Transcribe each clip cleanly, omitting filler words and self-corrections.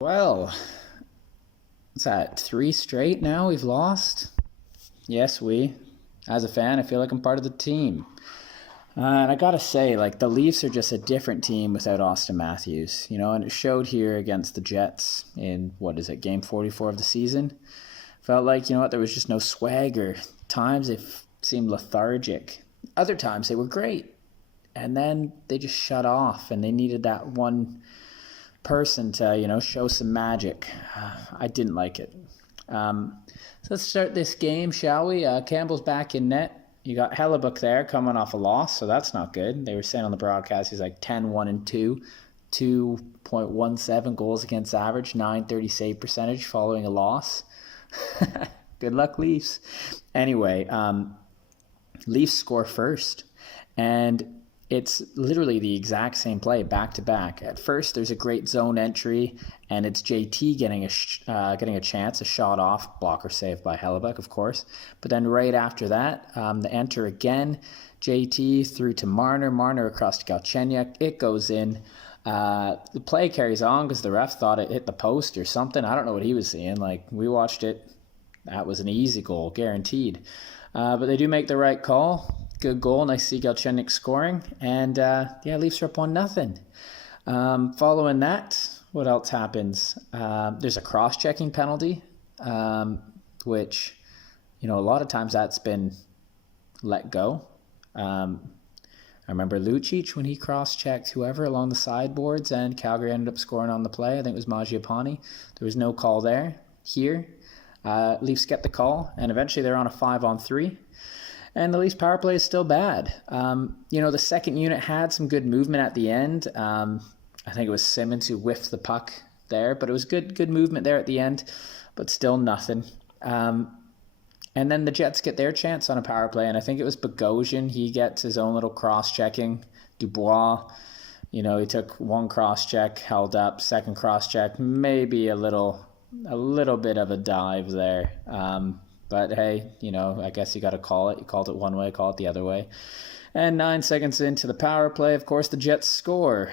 Well, what's that? Three straight now we've lost? Yes, we. As a fan, I feel like I'm part of the team. And I gotta say, like, the Leafs are just a different team without Austin Matthews, and it showed here against the Jets in, what is it, game 44 of the season? Felt like, there was just no swagger. Times it seemed lethargic. Other times they were great. And then they just shut off, and they needed that one person to, show some magic. I didn't like it. So let's start this game, shall we? Campbell's back in net. You got Hellebuck there coming off a loss, so that's not good. They were saying on the broadcast he's like 10-1-2, 2.17 goals against average, 930 save percentage following a loss. Good luck, Leafs. Anyway, Leafs score first, and it's literally the exact same play back to back. At first, there's a great zone entry, and it's JT getting a chance, a shot off, blocker saved by Hellebuck, of course. But then right after that, the enter again, JT through to Marner across to Galchenyuk. It goes in. The play carries on because the ref thought it hit the post or something. I don't know what he was seeing. Like, we watched it. That was an easy goal, guaranteed. But they do make the right call. Good goal. Nice to see Galchenyuk scoring. And, Leafs are up 1-0. Following that, what else happens? There's a cross-checking penalty, which, a lot of times that's been let go. I remember Lucic when he cross-checked whoever along the sideboards, and Calgary ended up scoring on the play. I think it was Mangiapane. There was no call there. Here, Leafs get the call, and eventually they're on a 5-on-3. And the Leafs power play is still bad. The second unit had some good movement at the end. I think it was Simmons who whiffed the puck there, but it was good movement there at the end, but still nothing. And then the Jets get their chance on a power play, and I think it was Bogosian. He gets his own little cross-checking. Dubois, he took one cross-check, held up, second cross-check, maybe a little bit of a dive there. But hey, I guess you got to call it. You called it one way, call it the other way. And 9 seconds into the power play, of course, the Jets score.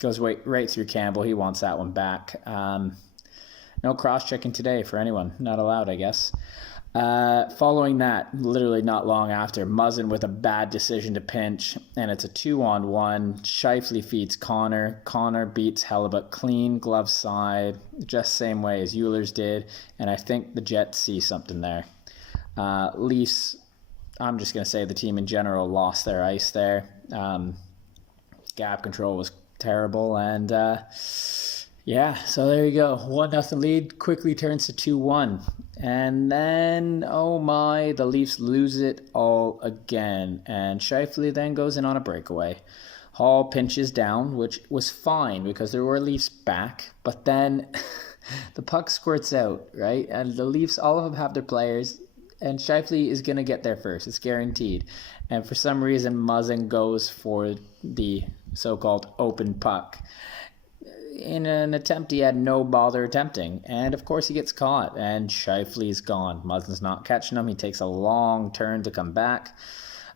Goes right through Campbell. He wants that one back. No cross-checking today for anyone. Not allowed, I guess. Following that, literally not long after, Muzzin with a bad decision to pinch, and it's a 2-on-1. Scheifele feeds Connor. Connor beats Hellebuck clean, glove side, just same way as Eulers did, and I think the Jets see something there. Leafs, I'm just going to say the team in general lost their ice there. Gap control was terrible, and so there you go. 1-0 lead quickly turns to 2-1. And then, oh my, the Leafs lose it all again. And Scheifele then goes in on a breakaway. Hall pinches down, which was fine because there were Leafs back. But then the puck squirts out, right? And the Leafs, all of them have their players. And Scheifele is going to get there first. It's guaranteed. And for some reason, Muzzin goes for the so-called open puck. In an attempt he had no bother attempting, and of course he gets caught, and Scheifele's gone. Muzzin's not catching him. He takes a long turn to come back.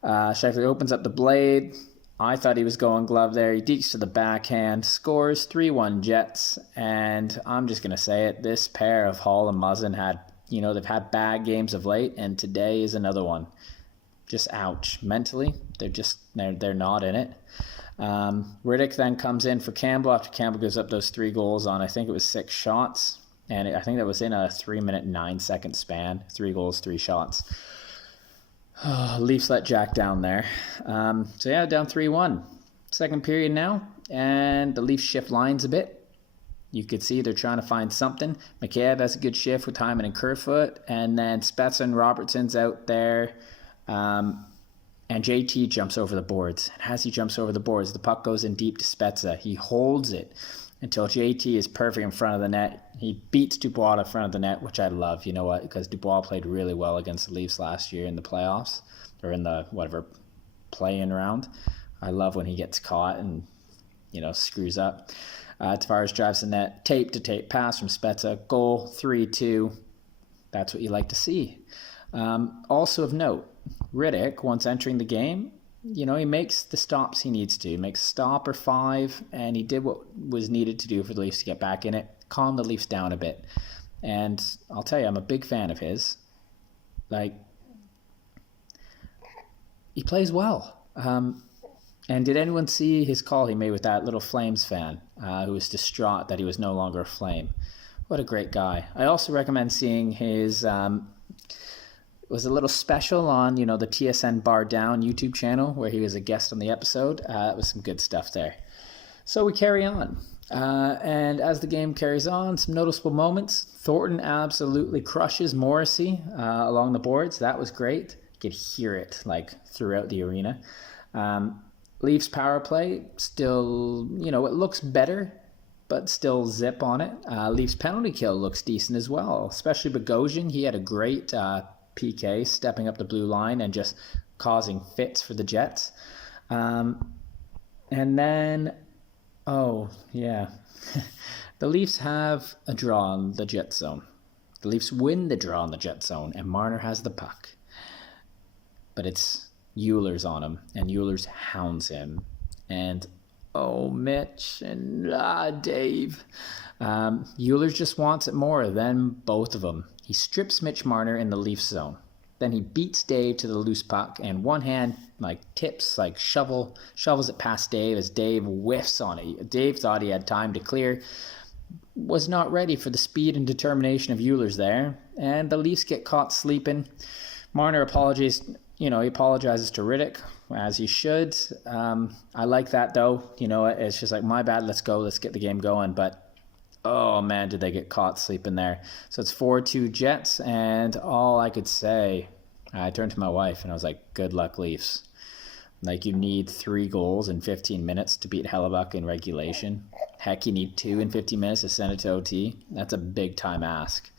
Scheifele opens up the blade. I thought he was going glove there. He dekes to the backhand, scores 3-1 Jets, and I'm just going to say it. This pair of Hall and Muzzin had, they've had bad games of late, and today is another one. Just ouch. Mentally, they're not in it. Riddick then comes in for Campbell after Campbell gives up those 3 goals on, I think it was 6 shots. And I think that was in a 3-minute, 9-second span. 3 goals, 3 shots. Leafs let Jack down there. Down 3-1. Second period now. And the Leafs shift lines a bit. You could see they're trying to find something. McCabe has a good shift with Hyman and Kerfoot. And then Spezza and Robertson's out there. And JT jumps over the boards. And as he jumps over the boards, the puck goes in deep to Spezza. He holds it until JT is perfect in front of the net. He beats Dubois in front of the net, which I love. You know what? Because Dubois played really well against the Leafs last year in the playoffs. Or in the, play-in round. I love when he gets caught and, screws up. Tavares drives the net. Tape-to-tape pass from Spezza. Goal, 3-2. That's what you like to see. Also of note, Riddick, once entering the game, he makes the stops he needs to. He makes a stop or 5, and he did what was needed to do for the Leafs to get back in it, calm the Leafs down a bit. And I'll tell you, I'm a big fan of his. Like, he plays well. And did anyone see his call he made with that little Flames fan who was distraught that he was no longer a Flame? What a great guy. I also recommend seeing his... it was a little special on, the TSN Bar Down YouTube channel where he was a guest on the episode. It was some good stuff there. So we carry on. And as the game carries on, some noticeable moments. Thornton absolutely crushes Morrissey along the boards. That was great. You could hear it throughout the arena. Leafs power play still, it looks better, but still zip on it. Leafs penalty kill looks decent as well, especially Bogosian. He had a great PK stepping up the blue line and just causing fits for the Jets. And then, the Leafs have a draw on the Jet zone. The Leafs win the draw on the Jet zone, and Marner has the puck. But it's Euler's on him, and Euler's hounds him. And, Mitch and Dave. Euler just wants it more than both of them. He strips Mitch Marner in the Leafs zone. Then he beats Dave to the loose puck, and one hand tips, shovels it past Dave as Dave whiffs on it. Dave thought he had time to clear, was not ready for the speed and determination of Euler's there, and the Leafs get caught sleeping. Marner apologizes to Rittich, as he should. I like that, though. It's just my bad, let's go, let's get the game going. But, oh, man, did they get caught sleeping there. So it's 4-2 Jets, and all I could say, I turned to my wife, and I was like, good luck, Leafs. You need 3 goals in 15 minutes to beat Hellebuck in regulation. Heck, you need 2 in 15 minutes to send it to OT. That's a big-time ask.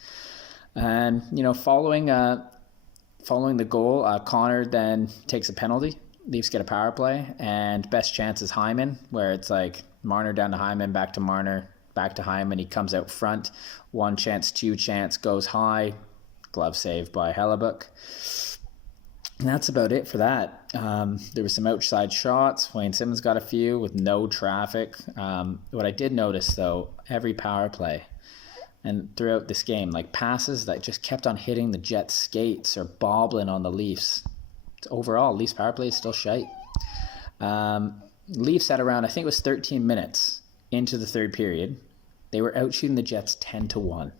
And, following the goal, Connor then takes a penalty. Leafs get a power play, and best chance is Hyman, where it's Marner down to Hyman, back to Marner, back to Hyman. He comes out front. 1 chance, 2 chance, goes high. Glove save by Hellebuck. And that's about it for that. There were some outside shots. Wayne Simmons got a few with no traffic. What I did notice, though, every power play and throughout this game, passes that just kept on hitting the Jets' skates or bobbling on the Leafs. Overall, Leafs power play is still shite. Leafs at around, I think it was 13 minutes into the third period, they were outshooting the Jets 10-1.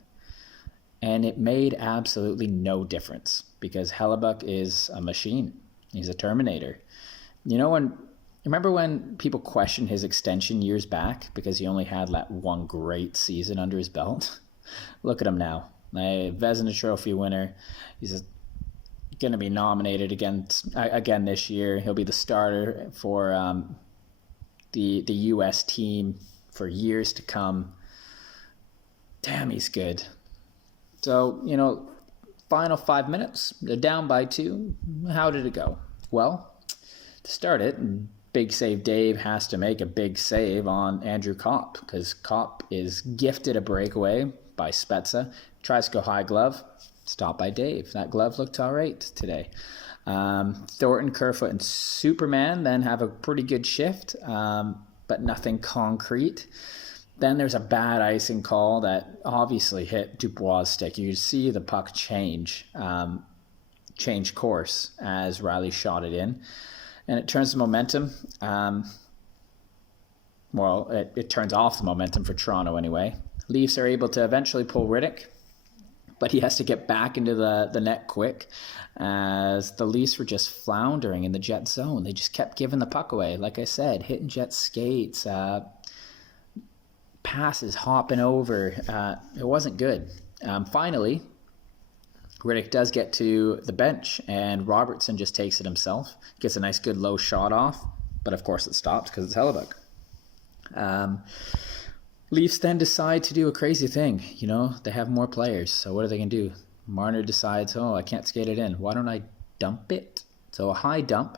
And it made absolutely no difference because Hellebuck is a machine. He's a Terminator. Remember when people questioned his extension years back because he only had that one great season under his belt? Look at him now. A Vezina Trophy winner. He's going to be nominated again this year. He'll be the starter for the U.S. team for years to come. Damn, he's good. So, final 5 minutes. They're down by 2. How did it go? Well, to start it, Big Save Dave has to make a big save on Andrew Kopp because Kopp is gifted a breakaway by Spezza. Tries to go high glove. Stopped by Dave. That glove looked all right today. Thornton, Kerfoot, and Superman then have a pretty good shift, but nothing concrete. Then there's a bad icing call that obviously hit Dubois' stick. You see the puck change course as Riley shot it in. And it turns the momentum. It turns off the momentum for Toronto anyway. Leafs are able to eventually pull Rittich, but he has to get back into the net quick as the Leafs were just floundering in the Jet zone. They just kept giving the puck away. Like I said, hitting Jet skates, passes hopping over. It wasn't good. Finally, Rittich does get to the bench, and Robertson just takes it himself. Gets a nice, good, low shot off, but of course it stops because it's Hellebuck. Leafs then decide to do a crazy thing. They have more players, so what are they going to do? Marner decides, I can't skate it in. Why don't I dump it? So a high dump,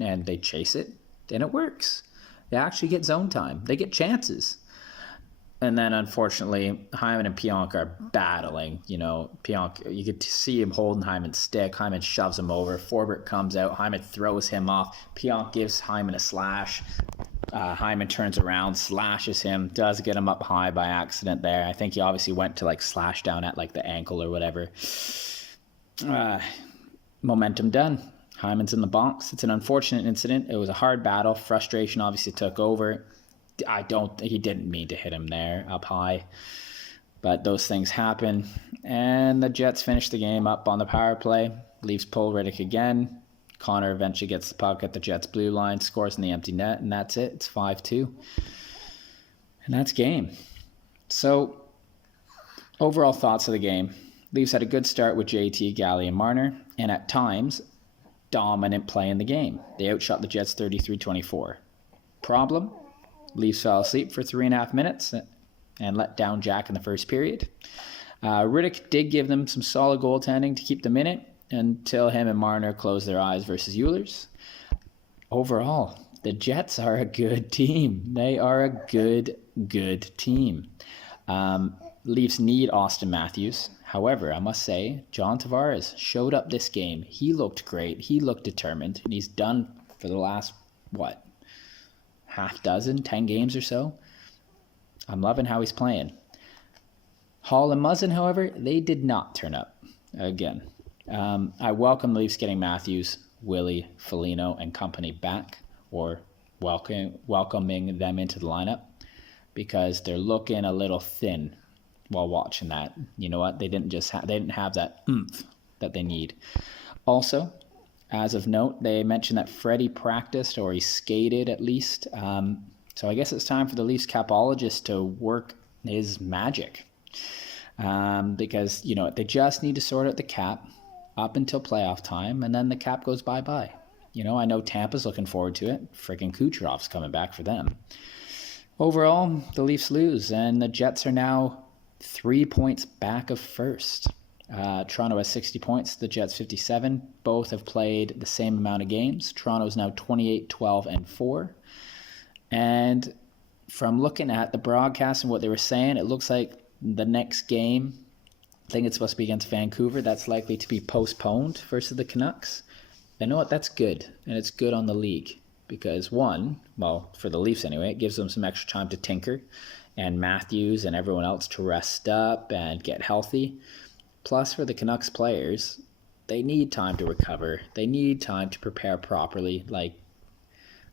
and they chase it, and it works. They actually get zone time. They get chances. And then, unfortunately, Hyman and Pionk are battling. Pionk, you could see him holding Hyman's stick. Hyman shoves him over. Forbert comes out. Hyman throws him off. Pionk gives Hyman a slash. Hyman turns around, slashes him, does get him up high by accident there. I think he obviously went to slash down at the ankle or whatever. Momentum done. Hyman's in the box. It's an unfortunate incident. It was a hard battle. Frustration obviously took over. He didn't mean to hit him there up high, but those things happen. And the Jets finish the game up on the power play. Leafs pull Rittich again. Connor eventually gets the puck at the Jets' blue line, scores in the empty net, and that's it. It's 5-2. And that's game. So, overall thoughts of the game. Leafs had a good start with JT, Galley, and Marner, and at times, dominant play in the game. They outshot the Jets 33-24. Problem? Leafs fell asleep for 3.5 minutes and let down Jack in the first period. Rittich did give them some solid goaltending to keep them in it until him and Marner closed their eyes versus Ehlers. Overall, the Jets are a good team. They are a good team. Leafs need Austin Matthews. However, I must say, John Tavares showed up this game. He looked great. He looked determined. And he's done for the last, 10 games or so. I'm loving how he's playing. Hall and Muzzin, however, they did not turn up again. I welcome Leafs getting Matthews, Willie, Foligno, and company back, or welcoming them into the lineup, because they're looking a little thin while watching that. You know what? They didn't have that oomph that they need. Also, as of note, they mentioned that Freddie practiced, or he skated at least. So I guess it's time for the Leafs capologist to work his magic. Because, they just need to sort out the cap up until playoff time, and then the cap goes bye-bye. I know Tampa's looking forward to it. Freaking Kucherov's coming back for them. Overall, the Leafs lose, and the Jets are now 3 points back of first. Toronto has 60 points, the Jets 57. Both have played the same amount of games. Toronto's now 28, 12, and 4. And from looking at the broadcast and what they were saying, it looks like the next game, I think it's supposed to be against Vancouver, that's likely to be postponed versus the Canucks. You know what? That's good, and it's good on the league. Because for the Leafs anyway, it gives them some extra time to tinker, and Matthews and everyone else to rest up and get healthy. Plus, for the Canucks players, they need time to recover. They need time to prepare properly.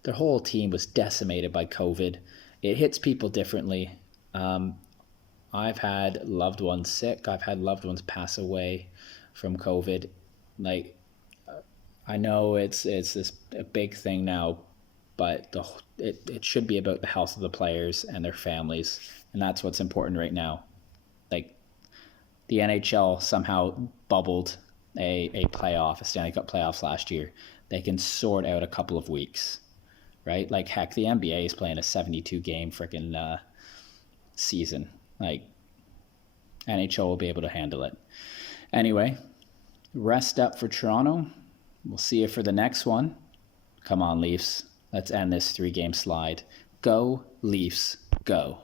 Their whole team was decimated by COVID. It hits people differently. I've had loved ones sick. I've had loved ones pass away from COVID. I know it's a big thing now, but it should be about the health of the players and their families, and that's what's important right now. The NHL somehow bubbled a Stanley Cup playoffs last year. They can sort out a couple of weeks, right? Heck, the NBA is playing a 72-game freaking season. NHL will be able to handle it. Anyway, rest up for Toronto. We'll see you for the next one. Come on, Leafs. Let's end this 3-game slide. Go, Leafs, go.